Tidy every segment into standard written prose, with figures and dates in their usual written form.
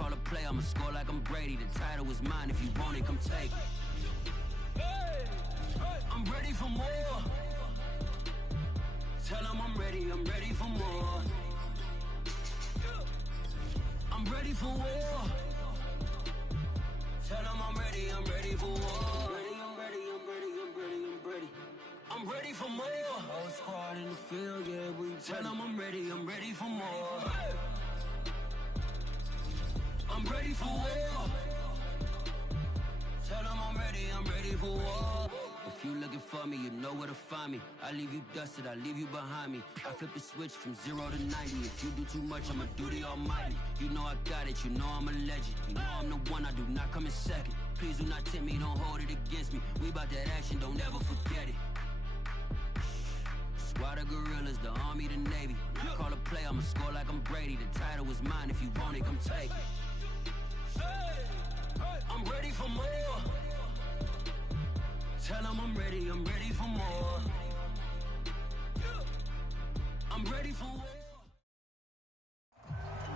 call a play, I'ma score like I'm Brady. The title is mine, if you want it, come take it. I'm ready for more. Tell them I'm ready for more. I'm ready for war. Tell them I'm ready for war. I'm ready for more. Whole squad in the field, yeah, we tell them I'm ready for more. I'm ready for war. Tell them I'm ready for war. If you looking for me, you know where to find me. I leave you dusted, I leave you behind me. I flip the switch from 0 to 90. If you do too much, I'ma do the almighty. You know I got it, you know I'm a legend. You know I'm the one, I do not come in second. Please do not tempt me, don't hold it against me. We about that action, don't ever forget it. Squad of gorillas, the army, the navy. When I call a play, I'ma score like I'm Brady. The title is mine, if you want it, come take it. I'm ready for more. Tell them I'm ready for more. I'm ready for war.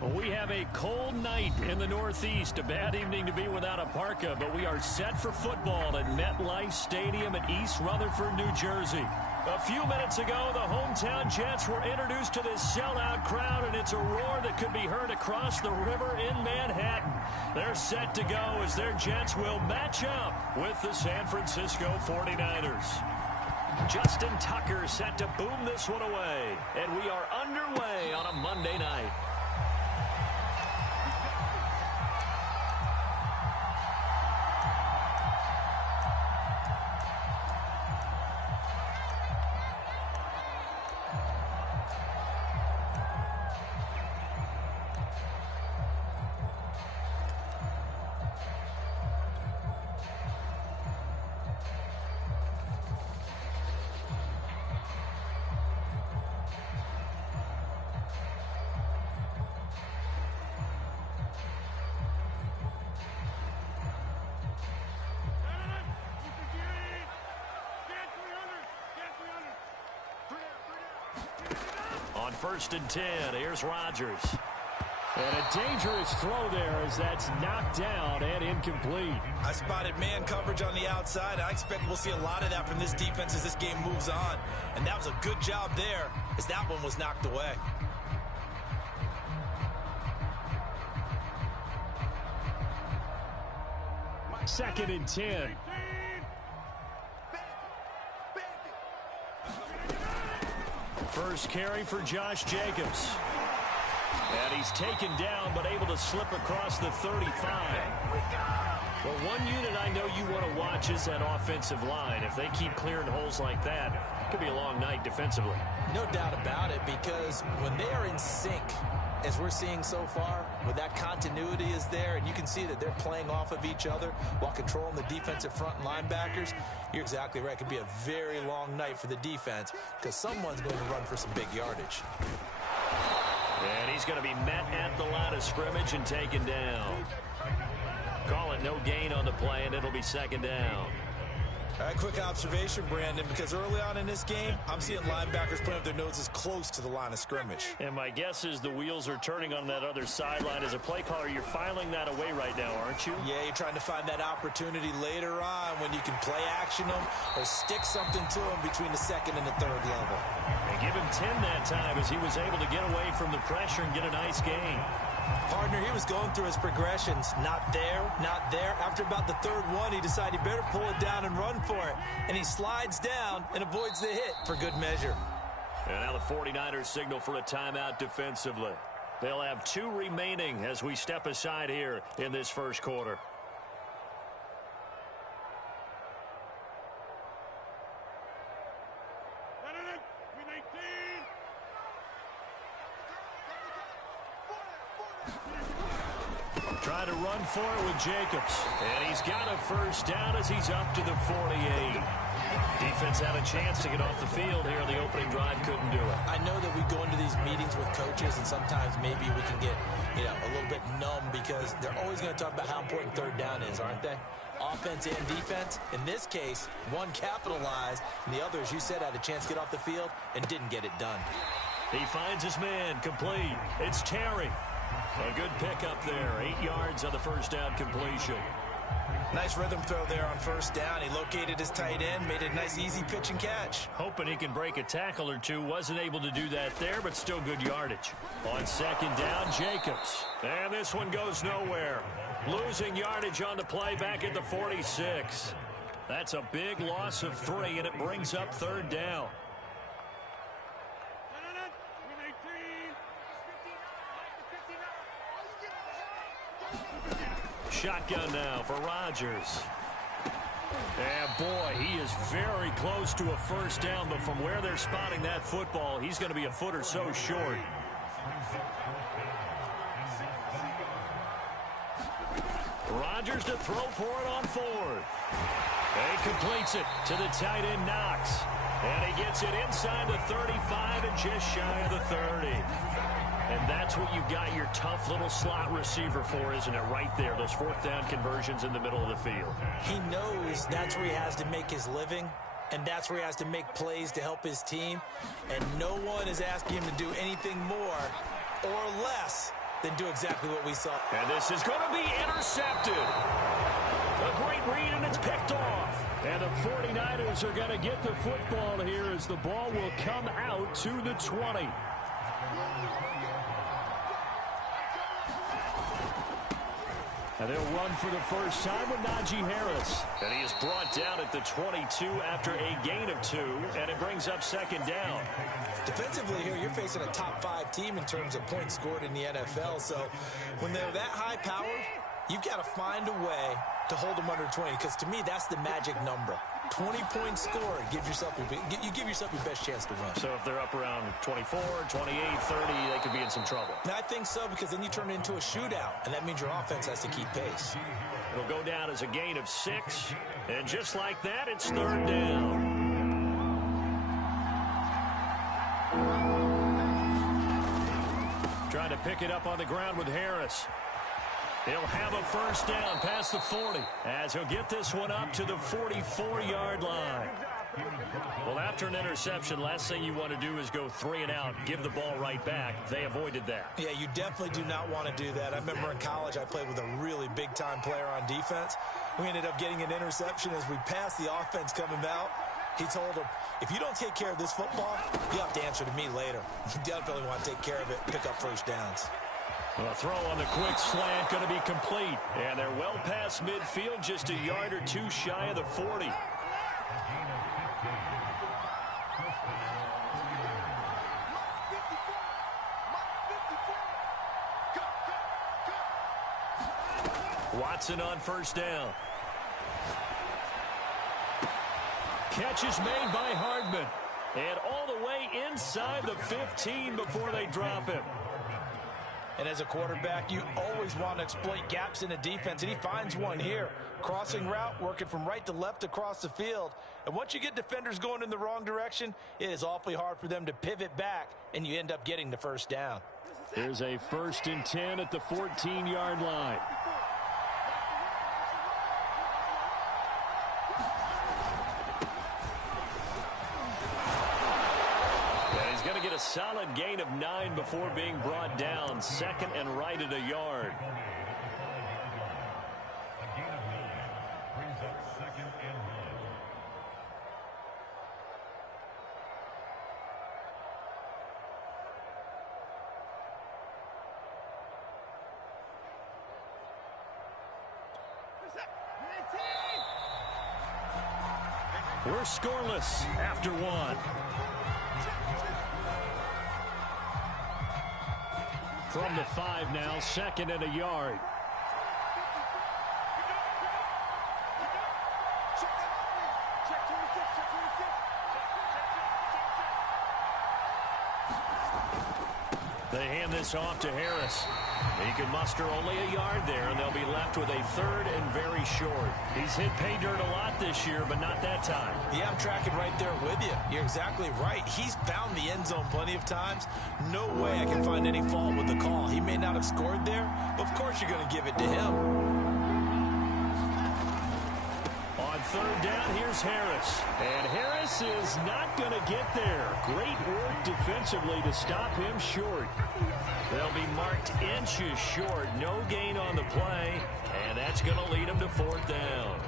Well, we have a cold night in the Northeast. A bad evening to be without a parka, but we are set for football at MetLife Stadium in East Rutherford, New Jersey. A few minutes ago, the hometown Jets were introduced to this sellout crowd, and it's a roar that could be heard across the river in Manhattan. They're set to go as their Jets will match up with the San Francisco 49ers. Justin Tucker set to boom this one away, and we are underway on a Monday night. On 1st and 10, here's Rodgers. And a dangerous throw there as that's knocked down and incomplete. I spotted man coverage on the outside. I expect we'll see a lot of that from this defense as this game moves on. And that was a good job there as that one was knocked away. Second and 10. First carry for Josh Jacobs. And he's taken down but able to slip across the 35. Well, one unit I know you want to watch is that offensive line. If they keep clearing holes like that, it could be a long night defensively. No doubt about it, because when they are in sync, as we're seeing so far, when that continuity is there and you can see that they're playing off of each other while controlling the defensive front and linebackers, you're exactly right. It could be a very long night for the defense because someone's going to run for some big yardage. And he's going to be met at the line of scrimmage and taken down. Call it no gain on the play, and it'll be second down. All right, quick observation, Brandon, because early on in this game, I'm seeing linebackers putting up their noses close to the line of scrimmage. And my guess is the wheels are turning on that other sideline. As a play caller, you're filing that away right now, aren't you? Yeah, you're trying to find that opportunity later on when you can play action them or stick something to them between the second and the third level. And give him 10 that time as he was able to get away from the pressure and get a nice gain. Partner, he was going through his progressions. Not there, not there. After about the third one, he decided he better pull it down and run for it. And he slides down and avoids the hit for good measure. And now the 49ers signal for a timeout defensively. They'll have 2 remaining as we step aside here in this first quarter. Trying to run for it with Jacobs. And he's got a first down as he's up to the 48. Defense had a chance to get off the field here in the opening drive, couldn't do it. I know that we go into these meetings with coaches and sometimes maybe we can get, a little bit numb because they're always going to talk about how important third down is, aren't they? Offense and defense. In this case, one capitalized and the other, as you said, had a chance to get off the field and didn't get it done. He finds his man complete. It's Terry. A good pickup there. 8 yards on the first down completion. Nice rhythm throw there on first down. He located his tight end, made a nice easy pitch and catch. Hoping he can break a tackle or two. Wasn't able to do that there, but still good yardage. On second down, Jacobs. And this one goes nowhere. Losing yardage on the play back at the 46. That's a big loss of 3, and it brings up third down. Shotgun now for Rodgers. And boy, he is very close to a first down, but from where they're spotting that football, he's going to be a foot or so short. Rodgers to throw for it on 4th. He completes it to the tight end, Knox. And he gets it inside the 35 and just shy of the 30. And that's what you got your tough little slot receiver for, isn't it? Right there, those fourth down conversions in the middle of the field. He knows that's where he has to make his living, and that's where he has to make plays to help his team. And no one is asking him to do anything more or less than do exactly what we saw. And this is going to be intercepted. A great read, and it's picked off. And the 49ers are going to get the football here as the ball will come out to the 20. And they'll run for the first time with Najee Harris. And he is brought down at the 22 after a gain of 2, and it brings up second down. Defensively here, you're facing a top 5 team in terms of points scored in the NFL. So when they're that high-powered, you've got to find a way to hold them under 20, because to me, that's the magic number. 20 points scored, you give yourself your best chance to win. So if they're up around 24, 28, 30, they could be in some trouble. And I think so, because then you turn it into a shootout, and that means your offense has to keep pace. It'll go down as a gain of 6, and just like that, it's third down. Trying to pick it up on the ground with Harris. He'll have a first down past the 40 as he'll get this one up to the 44-yard line. Well, after an interception, last thing you want to do is go 3 and out, give the ball right back. They avoided that. Yeah, you definitely do not want to do that. I remember in college I played with a really big-time player on defense. We ended up getting an interception as we passed the offense coming out. He told him, if you don't take care of this football, you have to answer to me later. You definitely want to take care of it, pick up first downs. A throw on the quick slant going to be complete. And they're well past midfield, just a yard or 2 shy of the 40. Watson on first down. Catch is made by Hardman. And all the way inside the 15 before they drop him. And as a quarterback, you always want to exploit gaps in the defense, and he finds one here. Crossing route, working from right to left across the field. And once you get defenders going in the wrong direction, it is awfully hard for them to pivot back, and you end up getting the first down. Here's a 1st and 10 at the 14-yard line. A solid gain of 9 before being brought down. 2nd and right at a yard. We're scoreless after 1. From the 5 now, 2nd and a yard. They hand this off to Harris. He can muster only a yard there, and they'll be left with a 3rd and very short. He's hit pay dirt a lot this year, but not that time. Yeah, I'm tracking right there with you. You're exactly right. He's found the end zone plenty of times. No way I can find any fault with the call. He may not have scored there, but of course you're going to give it to him. On third down. Here's Harris. And Harris is not going to get there. Great work defensively to stop him short. They'll be marked inches short. No gain on the play, and that's going to lead them to fourth down.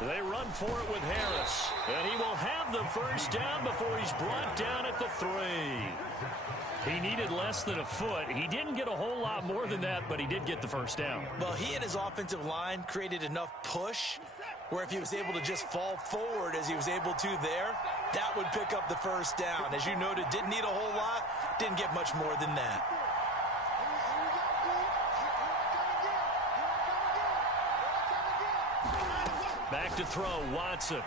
They run for it with Harris, and he will have the first down before he's brought down at the 3. He needed less than a foot. He didn't get a whole lot more than that, but he did get the first down. Well, he and his offensive line created enough push where if he was able to just fall forward as he was able to there, that would pick up the first down. As you noted, didn't need a whole lot, didn't get much more than that. Back to throw, Watson.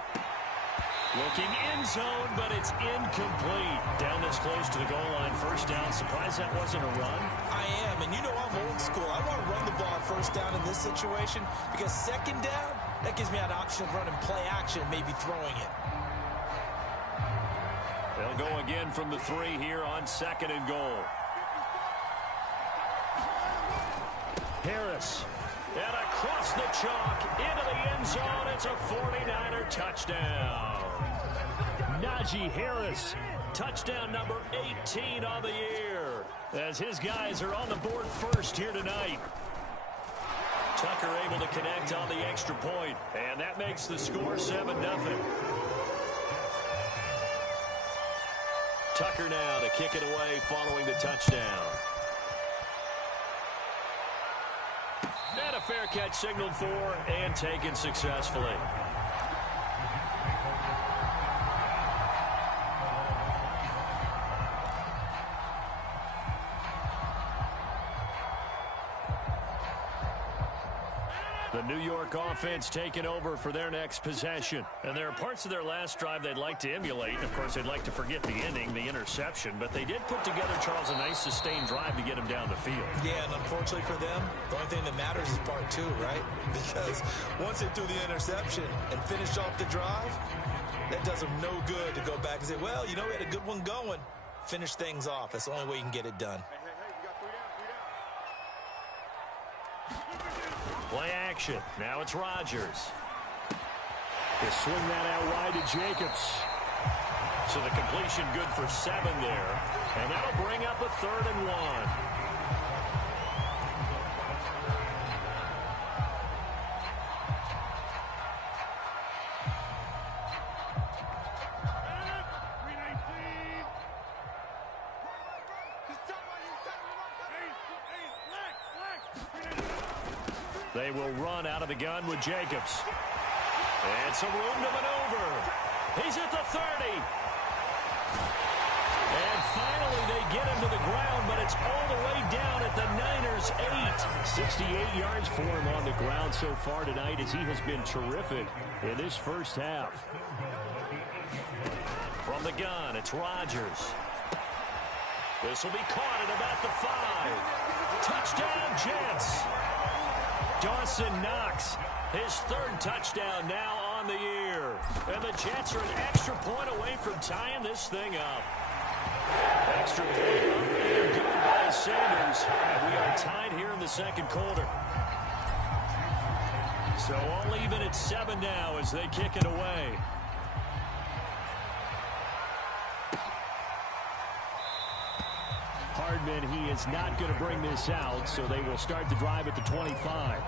Looking end zone, but it's incomplete. Down this close to the goal line, first down. Surprised that wasn't a run? I am, and you know I'm old school. I want to run the ball first down in this situation because second down, that gives me an option of running play action, maybe throwing it. They'll go again from the 3 here on second and goal. Harris. And across the chalk, into the end zone, it's a 49er touchdown. Najee Harris, touchdown number 18 on the year, as his guys are on the board first here tonight. Tucker able to connect on the extra point, and that makes the score 7-0. Tucker now to kick it away following the touchdown. And a fair catch signaled for and taken successfully. The New York offense taking over for their next possession. And there are parts of their last drive they'd like to emulate. Of course, they'd like to forget the ending, the interception. But they did put together, Charles, a nice sustained drive to get them down the field. Yeah, and unfortunately for them, the only thing that matters is part 2, right? Because once they threw the interception and finished off the drive, that does them no good to go back and say, well, you know, we had a good one going. Finish things off. That's the only way you can get it done. Play action. Now it's Rodgers. They swing that out wide to Jacobs. So the completion good for 7 there. And that'll bring up a 3rd and 1. They will run out of the gun with Jacobs. And some room to maneuver. He's at the 30. And finally they get him to the ground, but it's all the way down at the Niners' 8. 68 yards for him on the ground so far tonight as he has been terrific in this first half. From the gun, it's Rodgers. This will be caught at about the 5. Touchdown, Jets. Dawson Knox, his 3rd touchdown now on the year. And the Jets are an extra point away from tying this thing up. Extra point up and good by Sanders. And we are tied here in the second quarter. So all even at 7 now as they kick it away. Hardman, he is not going to bring this out, so they will start the drive at the 25.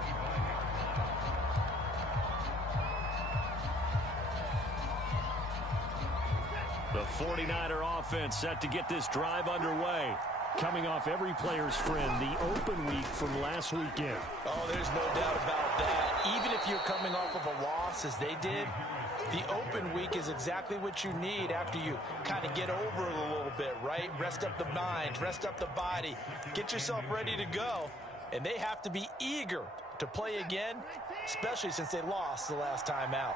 The 49er offense set to get this drive underway. Coming off every player's friend, the open week from last weekend. Oh, there's no doubt about that. Even if you're coming off of a loss as they did, the open week is exactly what you need after you kind of get over it a little bit, right? Rest up the mind, rest up the body, get yourself ready to go. And they have to be eager to play again, especially since they lost the last time out.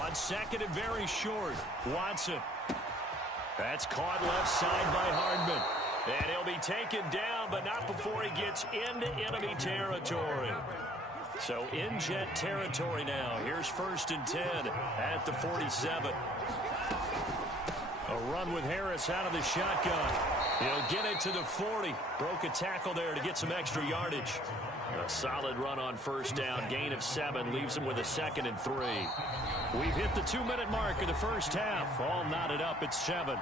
On second and very short, Watson. That's caught left side by Hardman. And he'll be taken down, but not before he gets into enemy territory. So in Jet territory now. Here's 1st and 10 at the 47. A run with Harris out of the shotgun. He'll get it to the 40. Broke a tackle there to get some extra yardage. A solid run on 1st down. Gain of 7 leaves him with a 2nd and 3. We've hit the 2-minute mark of the first half. All knotted up at 7.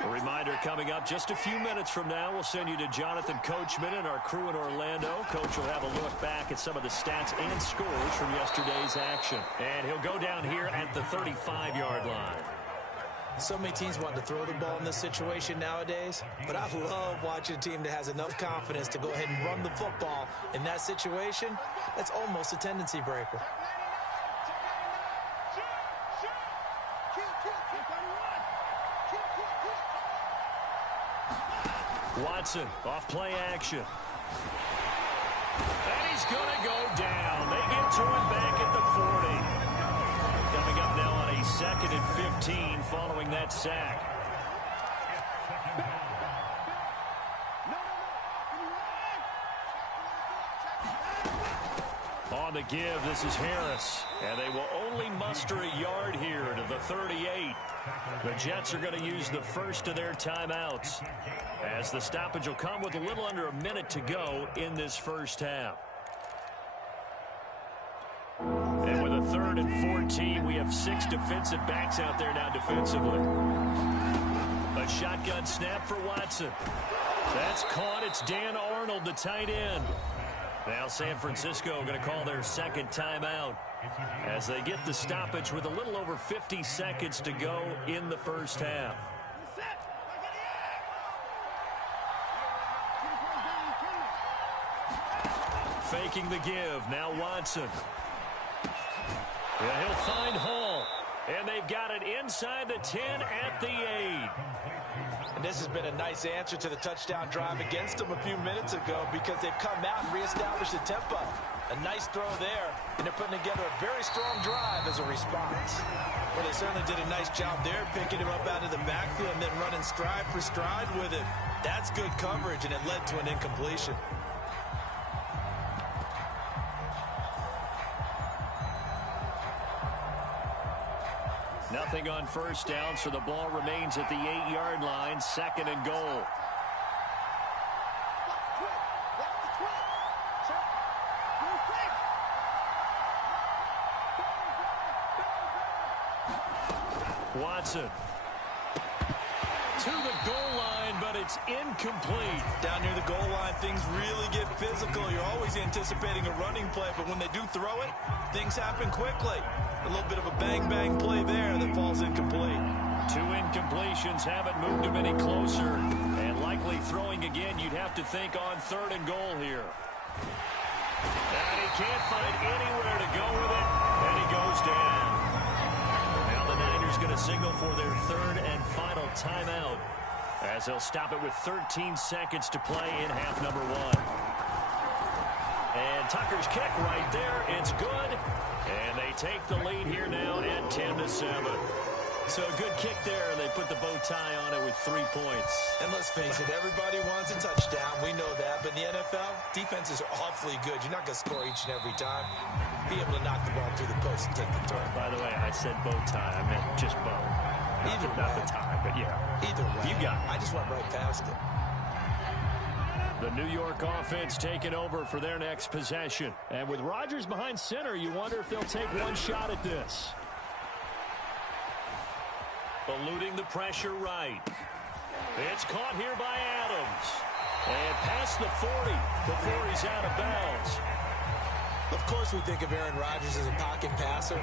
A reminder coming up just a few minutes from now. We'll send you to Jonathan Coachman and our crew in Orlando. Coach will have a look back at some of the stats and scores from yesterday's action. And he'll go down here at the 35-yard line. So many teams want to throw the ball in this situation nowadays, but I love watching a team that has enough confidence to go ahead and run the football in that situation. That's almost a tendency breaker. Watson off play action. And he's going to go down. They get to him back at the 40. Coming up now on a 2nd and 15 following that sack. On the give, this is Harris. And they will only muster a yard here to the 38. The Jets are going to use the first of their timeouts, as the stoppage will come with a little under a minute to go in this first half. And with a 3rd and 14, we have 6 defensive backs out there now defensively. A shotgun snap for Watson. That's caught. It's Dan Arnold, the tight end. Now San Francisco going to call their 2nd timeout as they get the stoppage with a little over 50 seconds to go in the first half. Faking the give. Now Watson. Yeah, he'll find Hall. And they've got it inside the 10 at the 8. And this has been a nice answer to the touchdown drive against them a few minutes ago, because they've come out and reestablished the tempo. A nice throw there, and they're putting together a very strong drive as a response. Well, they certainly did a nice job there, picking him up out of the backfield and then running stride for stride with it. That's good coverage, and it led to an incompletion. Nothing on 1st down, so the ball remains at the 8-yard line, 2nd and goal. Watson to the goal line, but it's incomplete. Down near the goal line, things really get physical. You're always anticipating a running play, but when they do throw it, things happen quickly. A little bit of a bang-bang play there that falls incomplete. 2 incompletions haven't moved him any closer, and likely throwing again, you'd have to think on 3rd and goal here. And he can't find anywhere to go with it, and he goes down. Now the Niners going to signal for their 3rd and final timeout, as they'll stop it with 13 seconds to play in half number 1. And Tucker's kick right there. It's good. And they take the lead here now at 10-7. So a good kick there. They put the bow tie on it with 3 points. And let's face it, everybody wants a touchdown. We know that. But in the NFL, defenses are awfully good. You're not going to score each and every time. Be able to knock the ball through the post and take the throw. By the way, I said bow tie. I meant just bow. Not the tie, but yeah. Either way. You got it. I just went right past it. The New York offense taking over for their next possession. And with Rodgers behind center, you wonder if they'll take one shot at this. Eluding the pressure right. It's caught here by Adams. And past the 40 before he's out of bounds. Of course we think of Aaron Rodgers as a pocket passer,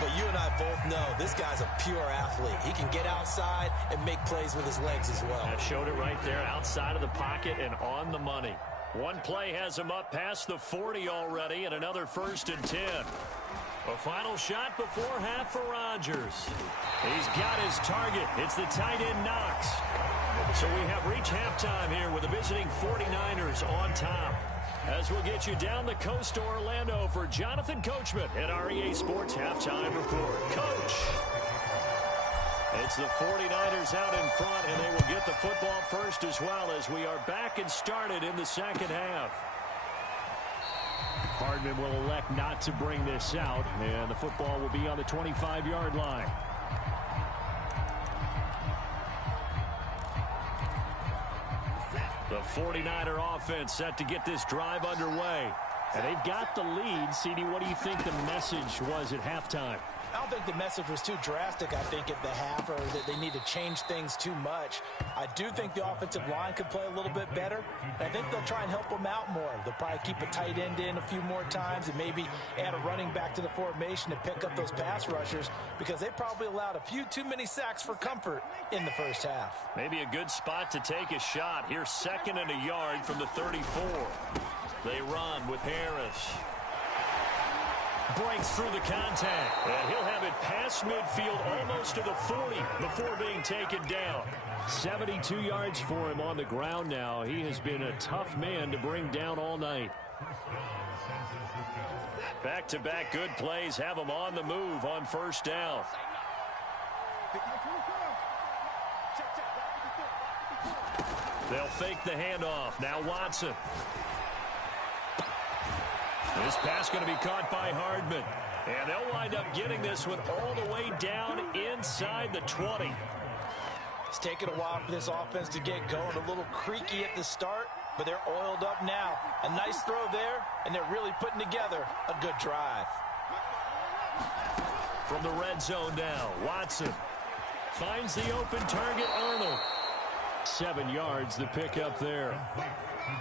but you and I both know this guy's a pure athlete. He can get outside and make plays with his legs as well. I showed it right there, outside of the pocket and on the money. One play has him up past the 40 already, and another 1st and 10. A final shot before half for Rodgers. He's got his target. It's the tight end Knox. So we have reached halftime here with the visiting 49ers on top. As we'll get you down the coast to Orlando for Jonathan Coachman at our EA Sports Halftime Report. Coach. It's the 49ers out in front, and they will get the football first as well as we are back and started in the second half. Hardman will elect not to bring this out, and the football will be on the 25-yard line. The 49er offense set to get this drive underway. And they've got the lead. CD, what do you think the message was at halftime? I don't think the message was too drastic, I think, at the half, or that they need to change things too much. I do think the offensive line could play a little bit better. I think they'll try and help them out more. They'll probably keep a tight end in a few more times and maybe add a running back to the formation to pick up those pass rushers, because they probably allowed a few too many sacks for comfort in the first half. Maybe a good spot to take a shot. Here's 2nd and a yard from the 34. They run with Harris. Breaks through the contact, and he'll have it past midfield almost to the 40 before being taken down. 72 yards for him on the ground now. He has been a tough man to bring down all night. Back-to-back good plays have him on the move on first down. They'll fake the handoff. Now Watson. This pass going to be caught by Hardman. And they'll wind up getting this one all the way down inside the 20. It's taken a while for this offense to get going. A little creaky at the start, but they're oiled up now. A nice throw there, and they're really putting together a good drive. From the red zone now, Watson finds the open target, Arnold. 7 yards, the pickup there.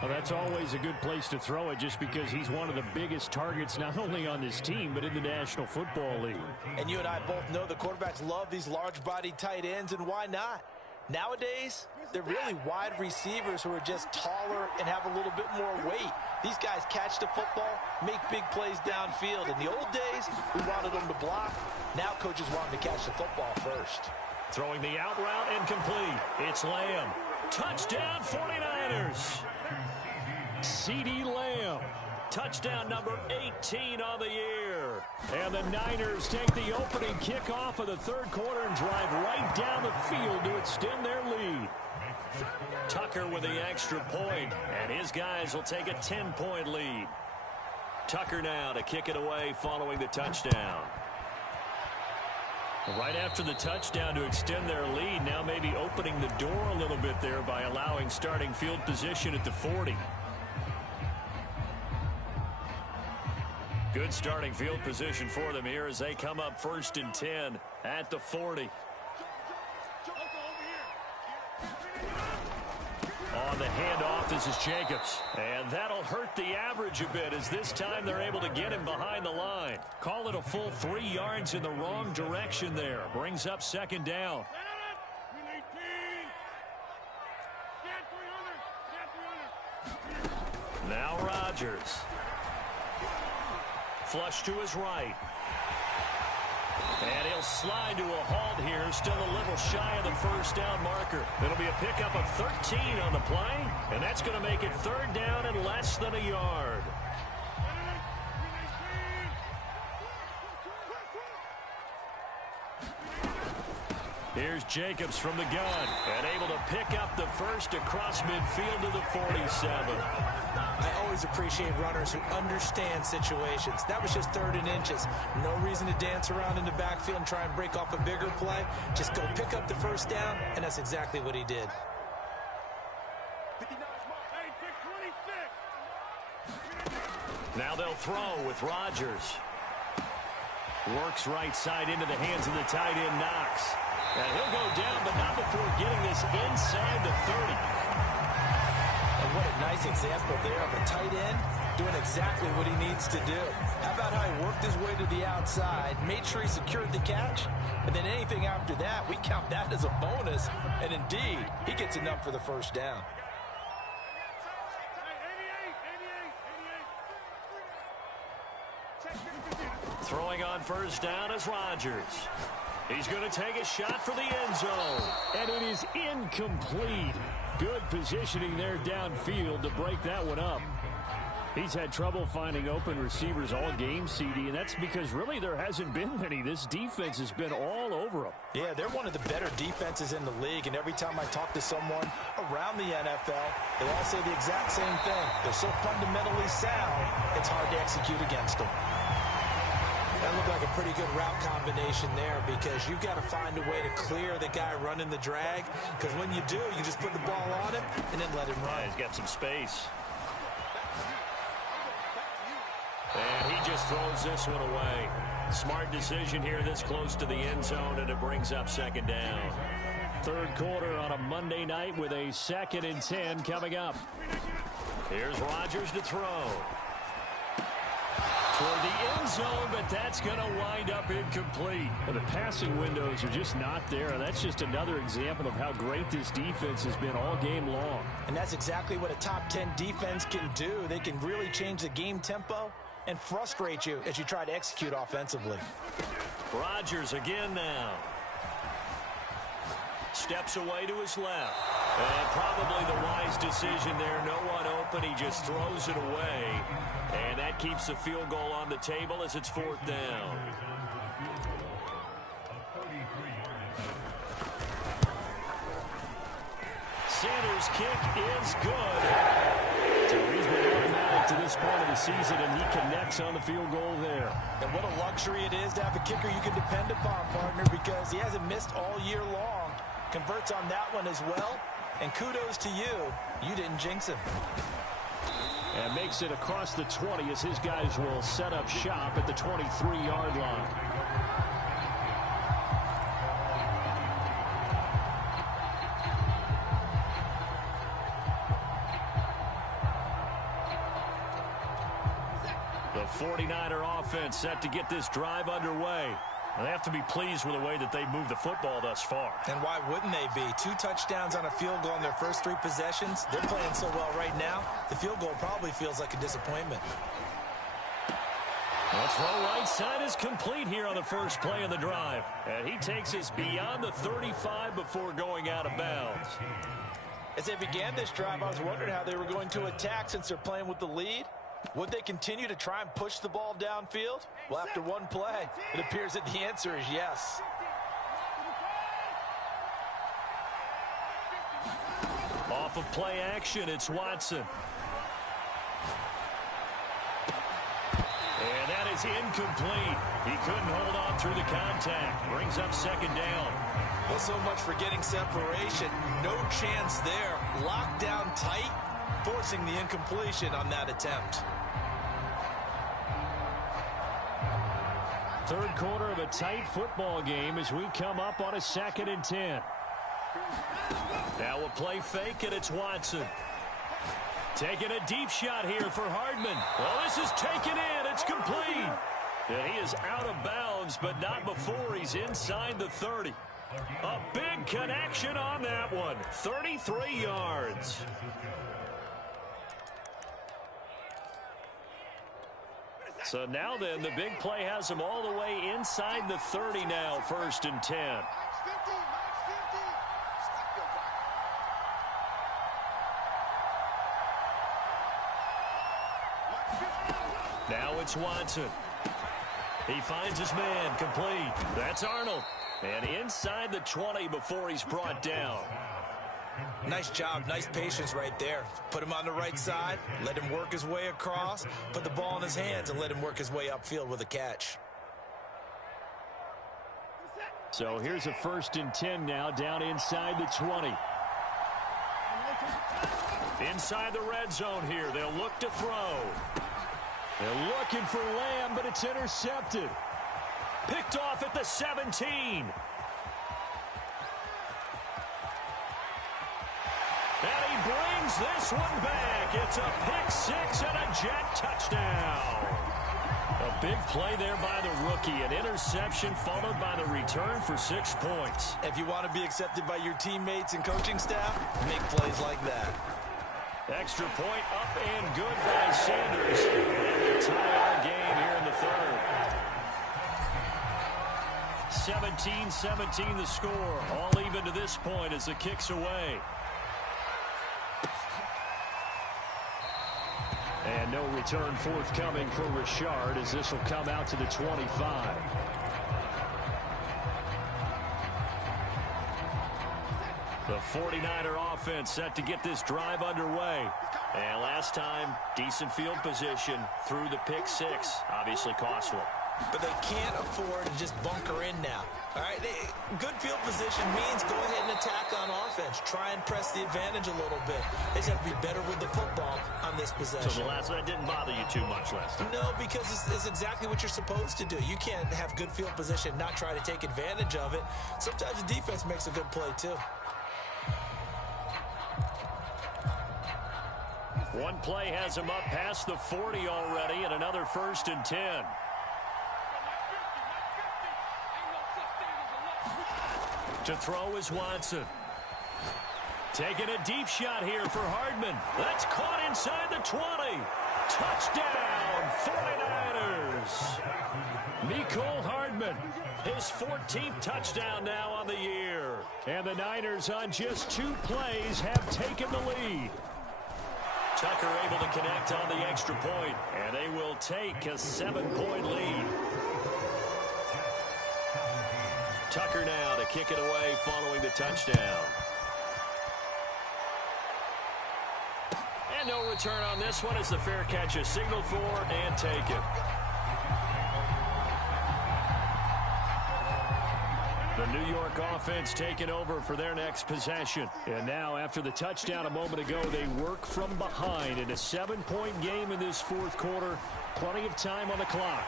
Well, that's always a good place to throw it, just because he's one of the biggest targets not only on this team but in the National Football League. And you and I both know the quarterbacks love these large-bodied tight ends, and why not? Nowadays, they're really wide receivers who are just taller and have a little bit more weight. These guys catch the football, make big plays downfield. In the old days, we wanted them to block. Now coaches want them to catch the football first. Throwing the out route incomplete. It's Lamb. Touchdown 49ers. CeeDee Lamb. Touchdown number 18 on the year. And the Niners take the opening kickoff of the third quarter and drive right down the field to extend their lead. Tucker with the extra point, and his guys will take a 10-point lead. Tucker now to kick it away following the touchdown. Right after the touchdown to extend their lead, now maybe opening the door a little bit there by allowing starting field position at the 40. Good starting field position for them here as they come up 1st and 10 at the 40. On the handoff, this is Jacobs. And that'll hurt the average a bit, as this time they're able to get him behind the line. Call it a full 3 yards in the wrong direction there. Brings up 2nd down. Now Rodgers. Flush to his right. And he'll slide to a halt here, still a little shy of the first down marker. It'll be a pickup of 13 on the play, and that's going to make it 3rd down and less than a yard. Here's Jacobs from the gun, and able to pick up the first across midfield to the 47. I always appreciate runners who understand situations. That was just 3rd and inches. No reason to dance around in the backfield and try and break off a bigger play. Just go pick up the first down, and that's exactly what he did. Now they'll throw with Rodgers. Works right side into the hands of the tight end, Knox. And he'll go down, but not before getting this inside the 30. And what a nice example there of a tight end doing exactly what he needs to do. How about how he worked his way to the outside, made sure he secured the catch, and then anything after that, we count that as a bonus. And indeed, he gets enough for the first down. Throwing on first down is Rodgers. He's going to take a shot for the end zone. And it is incomplete. Good positioning there downfield to break that one up. He's had trouble finding open receivers all game, CD, and that's because really there hasn't been many. This defense has been all over him. Yeah, they're one of the better defenses in the league, and every time I talk to someone around the NFL, they all say the exact same thing. They're so fundamentally sound, it's hard to execute against them. That looked like a pretty good route combination there because you've got to find a way to clear the guy running the drag, because when you do, you just put the ball on him and then let him run. Yeah, he's got some space. And he just throws this one away. Smart decision here this close to the end zone, and it brings up second down. Third quarter on a Monday night with a 2nd and 10 coming up. Here's Rodgers to throw. Toward the end zone, but that's going to wind up incomplete. And the passing windows are just not there. That's just another example of how great this defense has been all game long. And that's exactly what a top 10 defense can do. They can really change the game tempo and frustrate you as you try to execute offensively. Rodgers again now. Steps away to his left. And probably the wise decision there. No one open. He just throws it away. And that keeps the field goal on the table as it's 4th down. Sanders' kick is good. So he's been automatic to this point of the season, and he connects on the field goal there. And what a luxury it is to have a kicker you can depend upon, partner, because he hasn't missed all year long. Converts on that one as well. And kudos to you. You didn't jinx him. And makes it across the 20 as his guys will set up shop at the 23-yard line. The 49er offense set to get this drive underway. They have to be pleased with the way that they moved the football thus far. And why wouldn't they be? 2 touchdowns on a field goal in their first 3 possessions. They're playing so well right now, the field goal probably feels like a disappointment. The throw right side is complete here on the first play of the drive. And he takes us beyond the 35 before going out of bounds. As they began this drive, I was wondering how they were going to attack since they're playing with the lead. Would they continue to try and push the ball downfield? Well, after one play, it appears that the answer is yes. Off of play action, it's Watson. And that is incomplete. He couldn't hold on through the contact. Brings up second down. Well, so much for getting separation. No chance there. Locked down tight, forcing the incompletion on that attempt. Third quarter of a tight football game as we come up on a 2nd and 10. Now we'll play fake, and it's Watson. Taking a deep shot here for Hardman. Well, this is taken in. It's complete. And he is out of bounds, but not before he's inside the 30. A big connection on that one. 33 yards. So now then, the big play has him all the way inside the 30 now, 1st and 10. Now it's Watson. He finds his man, complete. That's Arnold. And inside the 20 before he's brought down. Nice job, nice patience right there. Put him on the right side, let him work his way across, put the ball in his hands, and let him work his way upfield with a catch. So here's a 1st and 10 now, down inside the 20. Inside the red zone here, they'll look to throw. They're looking for Lamb, but it's intercepted. Picked off at the 17. And he brings this one back. It's a pick 6 and a Jet touchdown. A big play there by the rookie. An interception followed by the return for 6 points. If you want to be accepted by your teammates and coaching staff, make plays like that. Extra point up and good by Sanders. And they tie our game here in the 3rd. 17-17 the score. All even to this point as the kick's away. And no return forthcoming for Richard as this will come out to the 25. The 49er offense set to get this drive underway. And last time, decent field position through the pick six. Obviously costly. But they can't afford to just bunker in now. All right, good field position means go ahead and attack on offense. Try and press the advantage a little bit. They just have to be better with the football on this possession. So that didn't bother you too much last time? No, because it's exactly what you're supposed to do. You can't have good field position and not try to take advantage of it. Sometimes the defense makes a good play, too. One play has him up past the 40 already, and another 1st and 10. To throw is Watson. Taking a deep shot here for Hardman. That's caught inside the 20. Touchdown, 49ers. Mecole Hardman, his 14th touchdown now on the year. And the Niners on just 2 plays have taken the lead. Tucker able to connect on the extra point, and they will take a 7-point lead. Tucker now to kick it away following the touchdown. And no return on this one as the fair catch is signaled for and taken. The New York offense taking over for their next possession. And now after the touchdown a moment ago, they work from behind in a 7-point game in this 4th quarter. Plenty of time on the clock.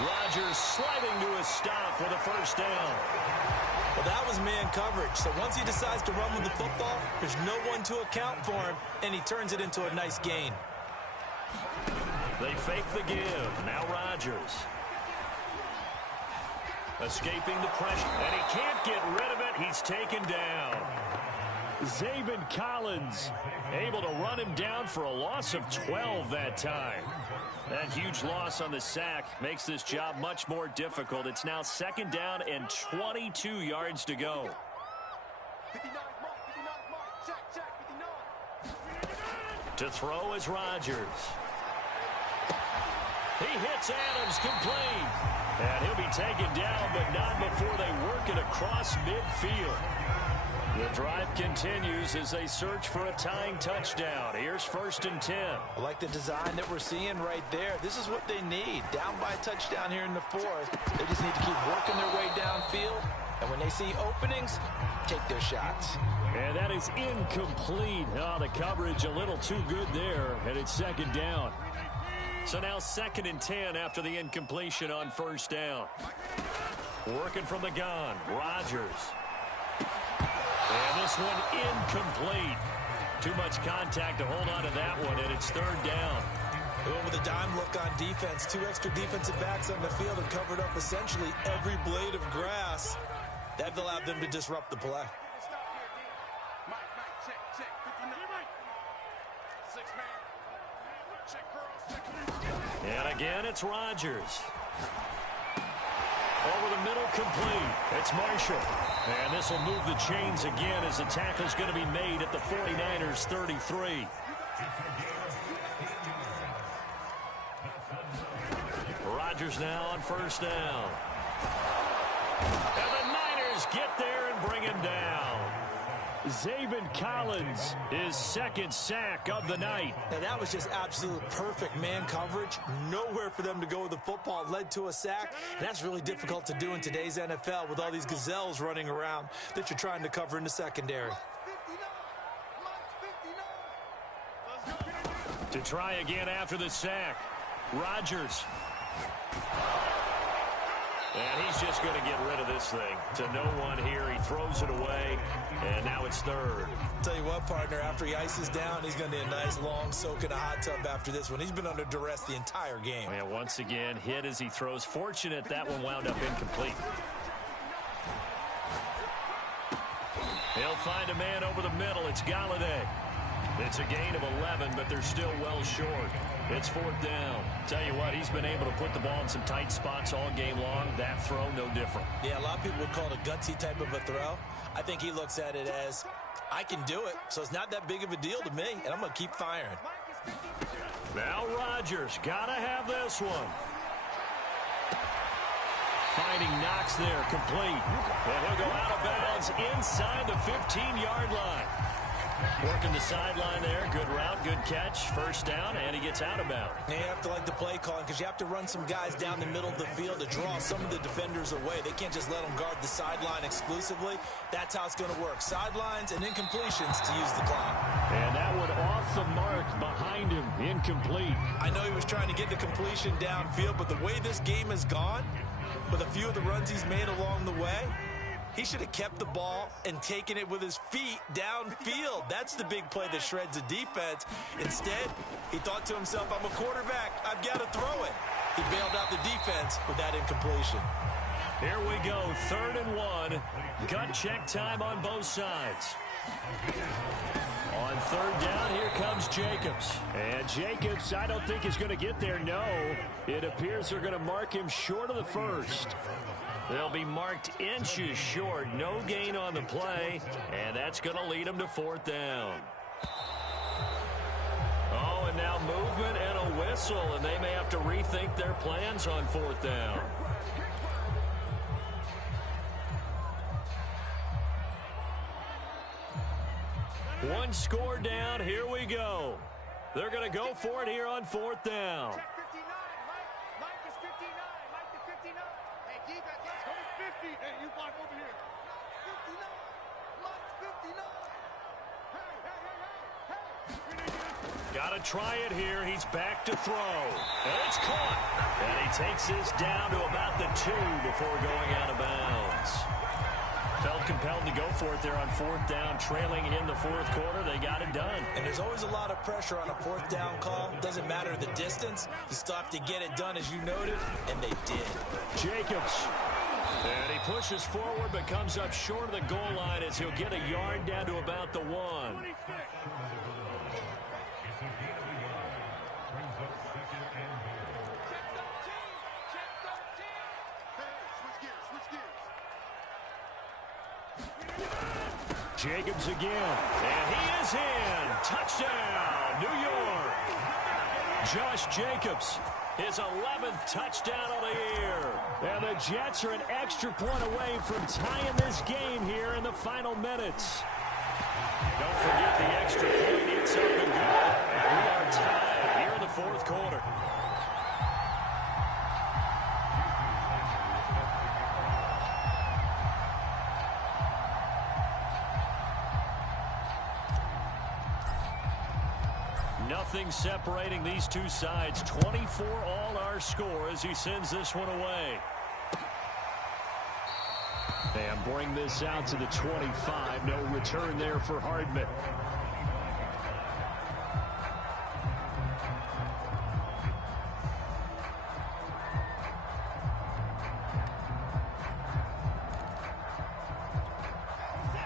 Rodgers sliding to a stop with a 1st down. Well, that was man coverage. So once he decides to run with the football, there's no one to account for him, and he turns it into a nice gain. They fake the give. Now Rodgers. Escaping the pressure, and he can't get rid of it. He's taken down. Zaven Collins able to run him down for a loss of 12 that time. That huge loss on the sack makes this job much more difficult. It's now 2nd down and 22 yards to go. To throw is Rodgers. He hits Adams complete. And he'll be taken down, but not before they work it across midfield. The drive continues as they search for a tying touchdown. Here's 1st and 10. I like the design that we're seeing right there. This is what they need. Down by a touchdown here in the 4th. They just need to keep working their way downfield. And when they see openings, take their shots. And that is incomplete. Oh, the coverage a little too good there. And it's 2nd down. So now 2nd and 10 after the incompletion on 1st down. Working from the gun, Rodgers. And this one incomplete. Too much contact to hold on to that one, and it's 3rd down. With a dime look on defense, 2 extra defensive backs on the field and covered up essentially every blade of grass. That allowed them to disrupt the play. And again, it's Rodgers. Over the middle, complete. It's Marshall. And this will move the chains again as the tackle's going to be made at the 49ers 33. Rodgers now on 1st down. And the Niners get there and bring him down. Zaven Collins, his 2nd sack of the night. Now that was just absolute perfect man coverage. Nowhere for them to go with the football. Led to a sack. And that's really difficult to do in today's NFL with all these gazelles running around that you're trying to cover in the secondary. To try again after the sack, Rodgers. And he's just going to get rid of this thing. To no one here. He throws it away. And now it's 3rd. Tell you what, partner, after he ices down, he's going to need a nice long soak in a hot tub after this one. He's been under duress the entire game. And once again, hit as he throws. Fortunate that one wound up incomplete. He'll find a man over the middle. It's Galladay. It's a gain of 11, but they're still well short. It's 4th down. Tell you what, he's been able to put the ball in some tight spots all game long. That throw, no different. Yeah, a lot of people would call it a gutsy type of a throw. I think he looks at it as, I can do it, so it's not that big of a deal to me, and I'm going to keep firing. Now Rodgers, gotta have this one. Finding Knox there, complete. And he'll go out of bounds inside the 15-yard line. Working the sideline there. Good route, good catch. First down, and he gets out of bounds. You have to like the play calling because you have to run some guys down the middle of the field to draw some of the defenders away. They can't just let them guard the sideline exclusively. That's how it's going to work. Sidelines and incompletions to use the clock. And that one off the mark behind him. Incomplete. I know he was trying to get the completion downfield, but the way this game has gone, with a few of the runs he's made along the way, he should have kept the ball and taken it with his feet downfield. That's the big play that shreds a defense. Instead, he thought to himself, I'm a quarterback. I've got to throw it. He bailed out the defense with that incompletion. Here we go, 3rd and 1. Gut check time on both sides. On 3rd down, here comes Jacobs. And Jacobs, I don't think is going to get there. No, it appears they're going to mark him short of the first. They'll be marked inches short. No gain on the play, and that's going to lead them to 4th down. Oh, and now movement and a whistle, and they may have to rethink their plans on 4th down. One score down. Here we go. They're going to go for it here on 4th down. Check 59. Mike is 59. Mike is 59. Hey, defense, let's go. 50. Hey, you block over here. 59. Mike's 59. Hey. Got to try it here. He's back to throw. And it's caught. And he takes this down to about the 2 before going out of bounds. Felt compelled to go for it there on 4th down, trailing in the 4th quarter. They got it done. And there's always a lot of pressure on a 4th down call. Doesn't matter the distance. You still have to get it done, as you noted, and they did. Jacobs. And he pushes forward but comes up short of the goal line as he'll get a yard down to about the 1. Jacobs again, and he is in. Touchdown, New York. Josh Jacobs, his 11th touchdown of the year. And the Jets are an extra point away from tying this game here in the final minutes. Don't forget the extra point. It's up and good. And we are tied here in the 4th quarter. Nothing separating these two sides. 24 all our score as he sends this one away. And bring this out to the 25. No return there for Hardman.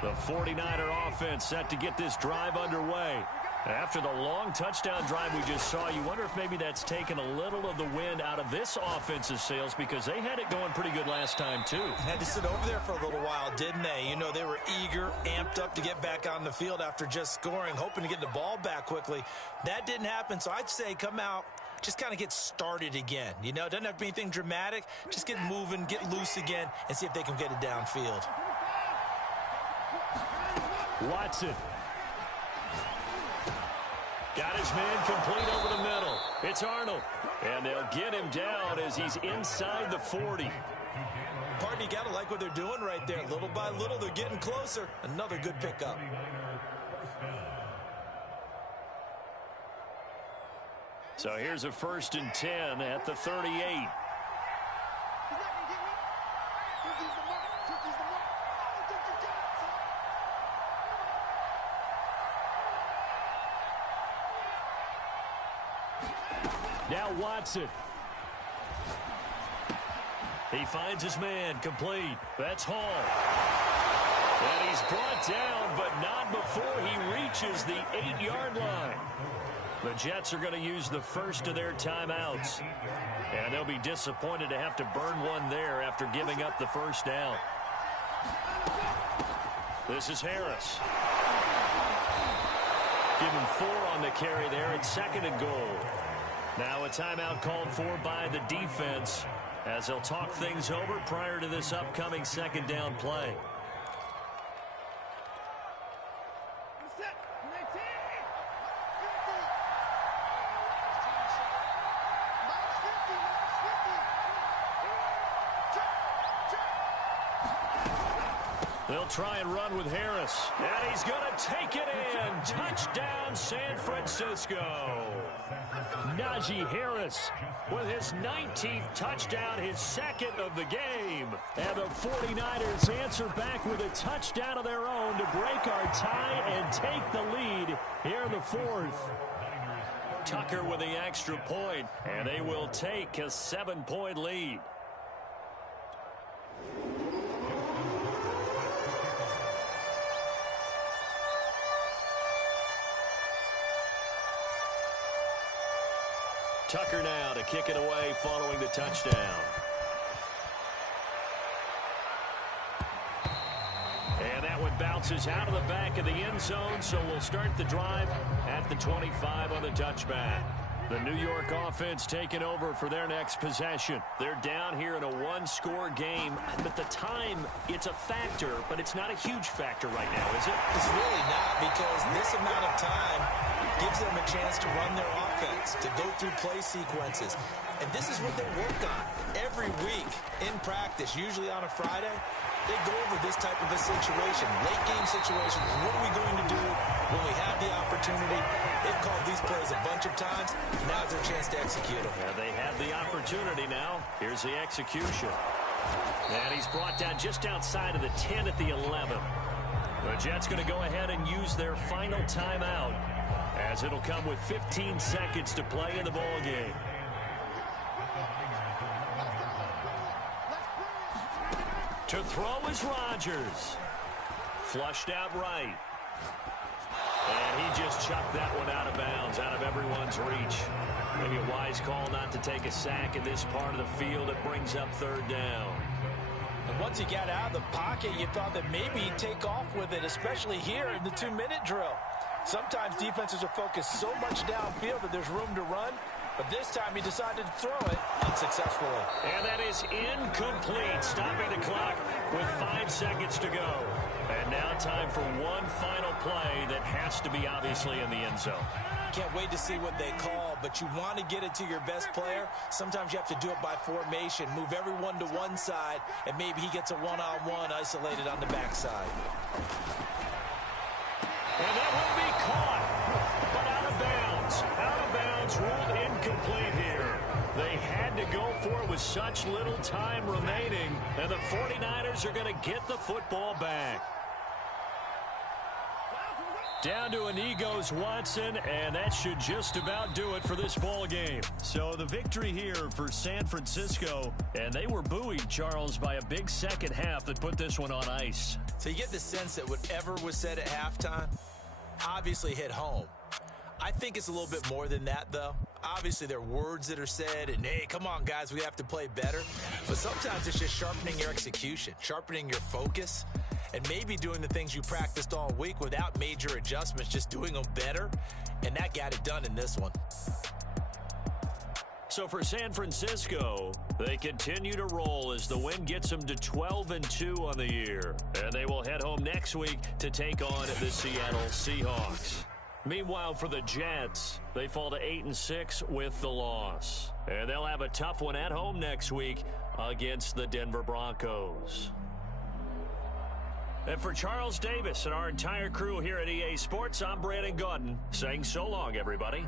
The 49er offense set to get this drive underway. After the long touchdown drive we just saw, you wonder if maybe that's taken a little of the wind out of this offense's sails because they had it going pretty good last time, too. Had to sit over there for a little while, didn't they? You know, they were eager, amped up to get back on the field after just scoring, hoping to get the ball back quickly. That didn't happen, so I'd say come out, just kind of get started again. You know, it doesn't have to be anything dramatic. Just get moving, get loose again, and see if they can get it downfield. Watson. Got his man complete over the middle. It's Arnold. And they'll get him down as he's inside the 40. Pardon, you got to like what they're doing right there. Little by little, they're getting closer. Another good pickup. So here's a 1st and 10 at the 38. Now Watson. He finds his man complete. That's Hall. And he's brought down, but not before he reaches the 8-yard line. The Jets are going to use the first of their timeouts. And they'll be disappointed to have to burn one there after giving up the first down. This is Harris. Give him 4 on the carry there at 2nd and goal. Now a timeout called for by the defense as they'll talk things over prior to this upcoming 2nd down play. They'll try and run with Harris. And he's going to take it in. Touchdown, San Francisco. Najee Harris with his 19th touchdown, his 2nd of the game. And the 49ers answer back with a touchdown of their own to break our tie and take the lead here in the 4th. Tucker with the extra point, and they will take a 7-point lead. Tucker now to kick it away following the touchdown. And that one bounces out of the back of the end zone, so we'll start the drive at the 25 on the touchback. The New York offense taking over for their next possession. They're down here in a 1-score game, but the time, it's a factor, but it's not a huge factor right now, is it? It's really not, because this amount of time gives them a chance to run their offense, to go through play sequences. And this is what they work on every week in practice, usually on a Friday. They go over this type of a situation, late game situation. What are we going to do when we have the opportunity? They've called these plays a bunch of times. Now's their chance to execute them. Yeah, they have the opportunity now. Here's the execution. And he's brought down just outside of the 10 at the 11. The Jets going to go ahead and use their final timeout, as it'll come with 15 seconds to play in the ball game. To throw is Rodgers. Flushed out right. And he just chucked that one out of bounds, out of everyone's reach. Maybe a wise call not to take a sack in this part of the field. It brings up 3rd down. And once he got out of the pocket, you thought that maybe he'd take off with it, especially here in the 2-minute drill. Sometimes defenses are focused so much downfield that there's room to run. But this time he decided to throw it unsuccessfully. And that is incomplete, stopping the clock with 5 seconds to go. And now time for one final play that has to be obviously in the end zone. Can't wait to see what they call, but you want to get it to your best player. Sometimes you have to do it by formation, move everyone to one side, and maybe he gets a one-on-one isolated on the backside. And that will be caught, but out of bounds. Out of bounds, ruled incomplete here. They had to go for it with such little time remaining, and the 49ers are going to get the football back. Down to Inigos Watson, and that should just about do it for this ball game. So the victory here for San Francisco, and they were buoyed, Charles, by a big second half that put this one on ice. So you get the sense that whatever was said at halftime obviously hit home. I think it's a little bit more than that, though. Obviously, there are words that are said, and, hey, come on, guys, we have to play better. But sometimes it's just sharpening your execution, sharpening your focus, and maybe doing the things you practiced all week without major adjustments, just doing them better. And that got it done in this one. So for San Francisco, they continue to roll as the win gets them to 12-2 on the year. And they will head home next week to take on the Seattle Seahawks. Meanwhile, for the Jets, they fall to 8-6 with the loss. And they'll have a tough one at home next week against the Denver Broncos. And for Charles Davis and our entire crew here at EA Sports, I'm Brandon Gaudin saying so long, everybody.